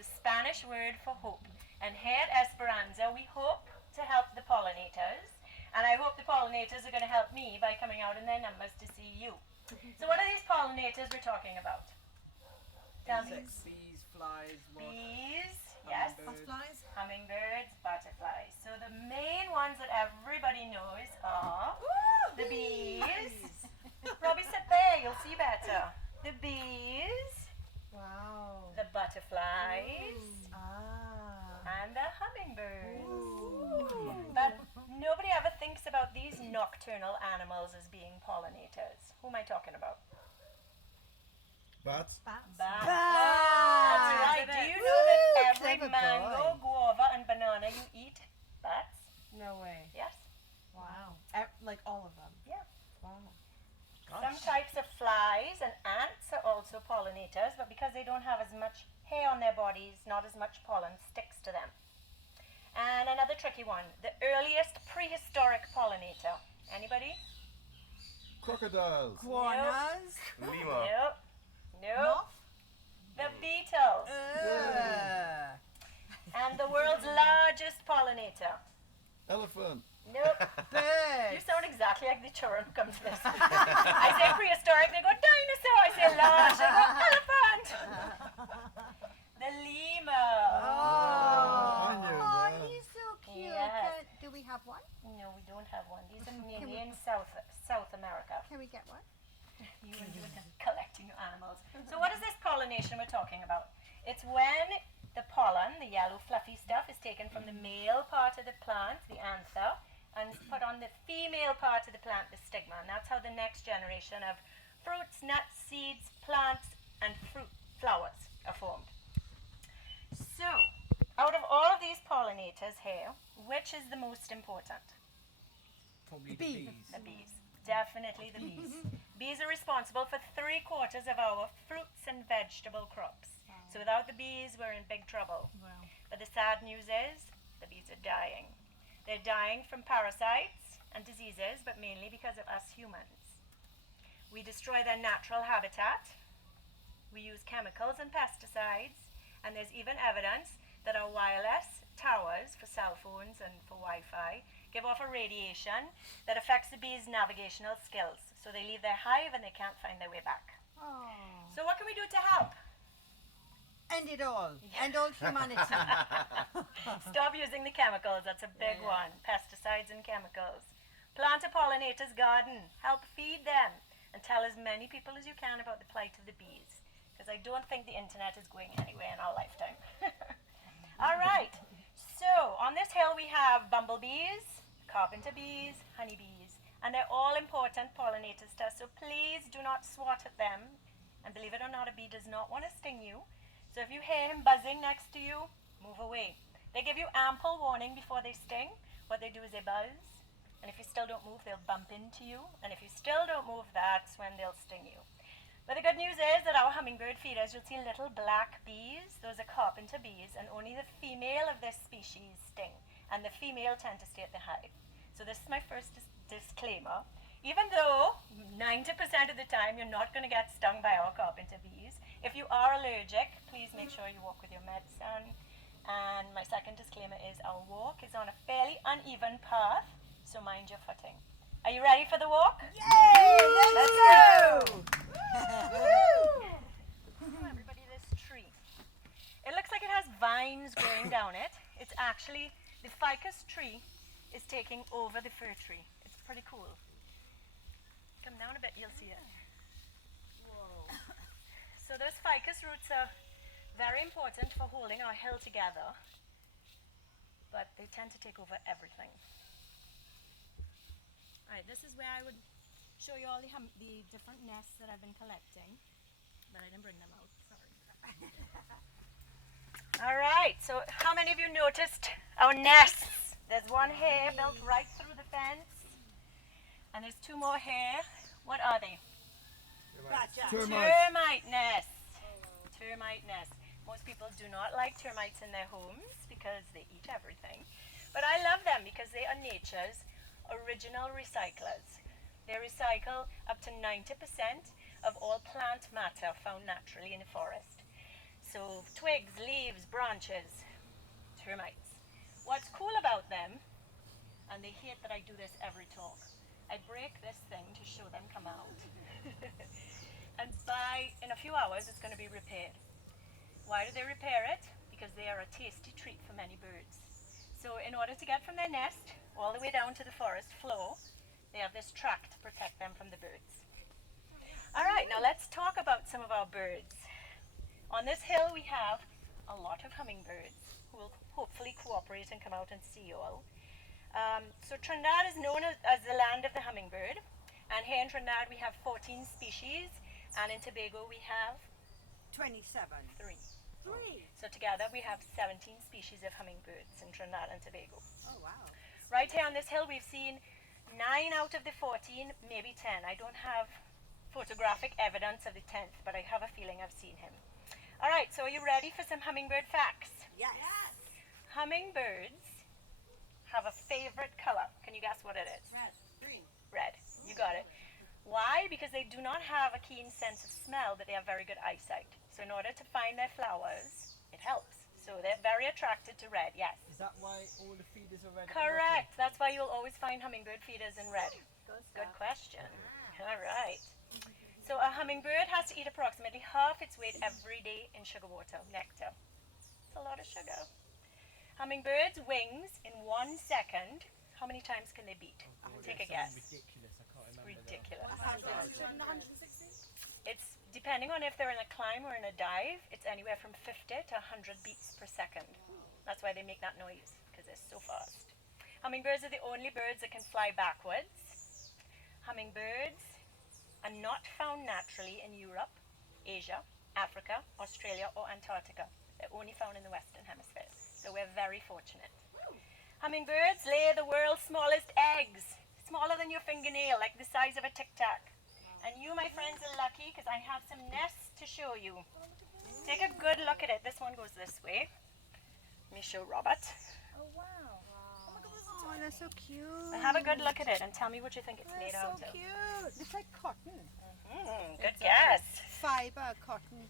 the Spanish word for hope. And here at Esperanza, we hope to help the pollinators. And I hope the pollinators are going to help me by coming out in their numbers to see you. So what are these pollinators we're talking about? Tell me. Bees, flies, Bees, yes. Butterflies? Hummingbirds, butterflies. So the main ones that everybody knows are the bees. Robbie, sit there, you'll see better. The bees, Wow. the butterflies, Ah. and the hummingbirds. But nobody ever thinks about these nocturnal animals as being pollinators. Who am I talking about? Bats. Bats. Bats. Ah, That's right. did Do it. you know that Woo, every clever mango, boy. guava, and banana you eat bats? No way. Yes. Wow. Like all of them. Yeah. Wow. Some types of flies and ants are also pollinators, but because they don't have as much hair on their bodies, not as much pollen sticks to them. And another tricky one, the earliest prehistoric pollinator. Anybody? Crocodiles. Guanas. Lima. Nope. Nope. Moth. The beetles. And the world's largest pollinator. Elephant. Nope. Bird. You sound exactly like the children who come to this. I say prehistoric, they go dinosaur. I say large, they go elephant. The lemur. I knew Oh, that. he's so cute. Yes. Do we have one? No, we don't have one. These are mainly in South America. Can we get one? You and you and collecting animals. So what is this pollination we're talking about? It's when the pollen, the yellow fluffy stuff, is taken from the male part of the plant, the anther, and is put on the female part of the plant, the stigma. And that's how the next generation of fruits, nuts, seeds, plants, and fruit flowers are formed. So, out of all of these pollinators here, which is the most important? Probably the Bee. bees. The bees. Definitely the bees. Bees are responsible for 3/4 of our fruits and vegetable crops. So without the bees, we're in big trouble. Wow. But the sad news is, the bees are dying. They're dying from parasites and diseases, but mainly because of us humans. We destroy their natural habitat. We use chemicals and pesticides, and there's even evidence that our wireless towers for cell phones and for Wi-Fi give off a radiation that affects the bees' navigational skills. So they leave their hive and they can't find their way back. Oh. So what can we do to help? End it all. End all humanity. Stop using the chemicals, that's a big Yeah. one. Pesticides and chemicals. Plant a pollinator's garden. Help feed them. And tell as many people as you can about the plight of the bees. Because I don't think the internet is going anywhere in our lifetime. All right. So on this hill we have bumblebees, carpenter bees, honeybees. And they're all important pollinators to us. So please do not swat at them. And believe it or not, a bee does not want to sting you. So if you hear him buzzing next to you, move away. They give you ample warning before they sting. What they do is they buzz. And if you still don't move, they'll bump into you. And if you still don't move, that's when they'll sting you. But the good news is that our hummingbird feeders, you'll see little black bees. Those are carpenter bees. And only the female of this species sting. And the female tend to stay at the hive. So this is my first disclaimer. Even though 90% of the time you're not going to get stung by our carpenter bees, if you are allergic, please make sure you walk with your medicine. And my second disclaimer is our walk is on a fairly uneven path, so mind your footing. Are you ready for the walk? Yay! Let's go! Show everybody this tree. It looks like it has vines growing down it. It's actually, the ficus tree is taking over the fir tree. It's pretty cool. Come down a bit, you'll see it. Whoa. So those ficus roots are very important for holding our hill together, but they tend to take over everything. All right, this is where I would show you all the different nests that I've been collecting, but I didn't bring them out, sorry. All right, so how many of you noticed our nests? There's one here built right through the fence, and there's two more here. What are they? Termites. Termite nests. Termite nests. Most people do not like termites in their homes because they eat everything. But I love them because they are nature's original recyclers. They recycle up to 90% of all plant matter found naturally in the forest. So twigs, leaves, branches, termites. What's cool about them, and they hate that I do this every talk, I break this thing to show them come out. And in a few hours, it's going to be repaired. Why do they repair it? Because they are a tasty treat for many birds. So in order to get from their nest all the way down to the forest floor, they have this track to protect them from the birds. All right, now let's talk about some of our birds. On this hill we have a lot of hummingbirds who will hopefully cooperate and come out and see you all. So Trinidad is known as the land of the hummingbird, and here in Trinidad we have 14 species, and in Tobago we have 27. 3. 3. So together we have 17 species of hummingbirds in Trinidad and Tobago. Oh, wow. Right here on this hill we've seen 9 out of the 14, maybe 10. I don't have photographic evidence of the 10th, but I have a feeling I've seen him. All right, so are you ready for some hummingbird facts? Yes. Hummingbirds have a favorite color. Can you guess what it is? Red. Green. Red. You got it. Why? Because they do not have a keen sense of smell, but they have very good eyesight. So in order to find their flowers, it helps. So they're very attracted to red, yes. Is that why all the feeders are red? at the Correct. That's why you'll always find hummingbird feeders in red. Good question. All right. So a hummingbird has to eat approximately half its weight every day in sugar water, nectar. It's a lot of sugar. Hummingbirds' wings in 1 second, how many times can they beat? Take a guess. Ridiculous. I can't remember. Ridiculous. It's depending on if they're in a climb or in a dive, it's anywhere from 50 to 100 beats per second. That's why they make that noise, because they're so fast. Hummingbirds are the only birds that can fly backwards. Hummingbirds are not found naturally in Europe, Asia, Africa, Australia, or Antarctica. They're only found in the Western Hemisphere. So we're very fortunate. Hummingbirds lay the world's smallest eggs, smaller than your fingernail, like the size of a Tic Tac. And you, my friends, are lucky because I have some nests to show you. Take a good look at it. This one goes this way. Let me show Robert. Oh, wow. Oh, they're so cute. And have a good look at it and tell me what you think it's made out so of. cute. It's like cotton. Good guess. Fiber, cotton.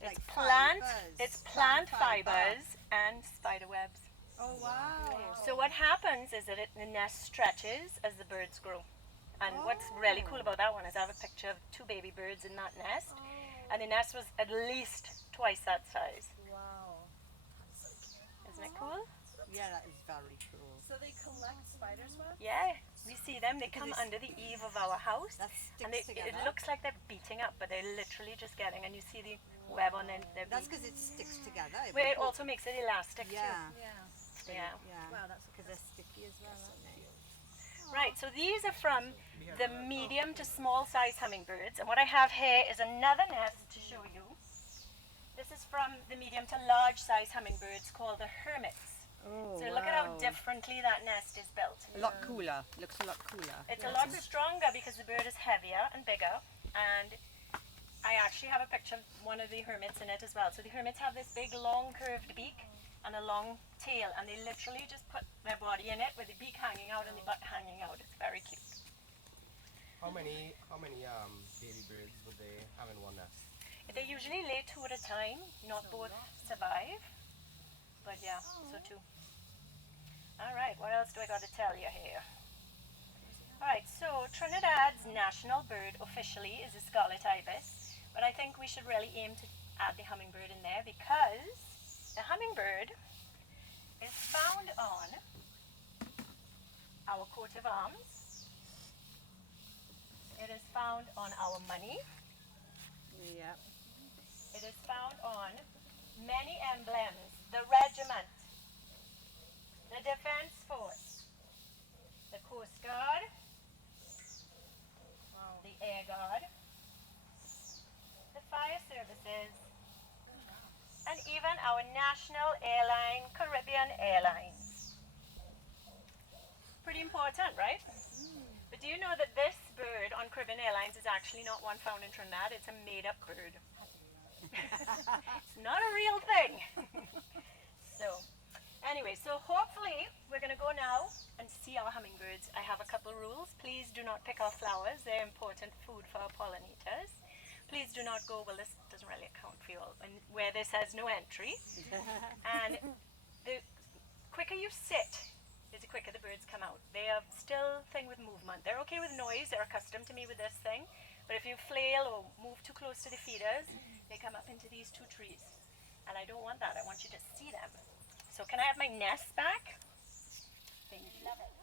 It's Like plant. fibers. It's plant fiber. fibers and spider webs. Oh, wow. So what happens is that the nest stretches as the birds grow. And what's really cool about that one is I have a picture of 2 baby birds in that nest. And the nest was at least twice that size. Wow. Isn't it cool? Yeah, that is very cool. So they collect spider's webs? Yeah, we see them. They come under the eave of our house. That And sticks it together. looks like they're beating up, but they're literally just getting, and you see the web on their That's beak. because it sticks together. Well, it also makes it elastic Yeah. Yeah. too. Yeah. Yeah. Wow, that's Because they're sticky as well, aren't they? Right, so these are from the medium to small size hummingbirds. And what I have here is another nest to show you. This is from the medium to large size hummingbirds called the hermits. Oh, So look at how differently that nest is built. A lot cooler. Looks a lot cooler. It's a lot stronger because the bird is heavier and bigger, and I actually have a picture of one of the hermits in it as well. So the hermits have this big long curved beak and a long tail, and they literally just put their body in it with the beak hanging out and the butt hanging out. It's very cute. How many baby birds would they have in one nest? They usually lay 2 at a time, not both survive, but yeah, so 2. All right, what else do I got to tell you here? All right, so Trinidad's national bird officially is the scarlet ibis, but I think we should really aim to add the hummingbird in there because the hummingbird is found on our coat of arms. It is found on our money. Yeah. It is found on many emblems. The regiment, the Defence Force, the Coast Guard, the Air Guard, the Fire Services, and even our national airline, Caribbean Airlines. Pretty important, right? But do you know that this bird on Caribbean Airlines is actually not one found in Trinidad? It's a made-up bird. It's not a real thing. So hopefully we're going to go now and see our hummingbirds. I have a couple rules. Please do not pick our flowers. They're important food for our pollinators. Please do not go, well, this doesn't really account for you all, and where this says no entry. And the quicker you sit is the quicker the birds come out. They are still thing with movement. They're okay with noise. They're accustomed to me with this thing. But if you flail or move too close to the feeders, they come up into these two trees. And I don't want that. I want you to see them. So can I have my nest back? Thank you. Love it.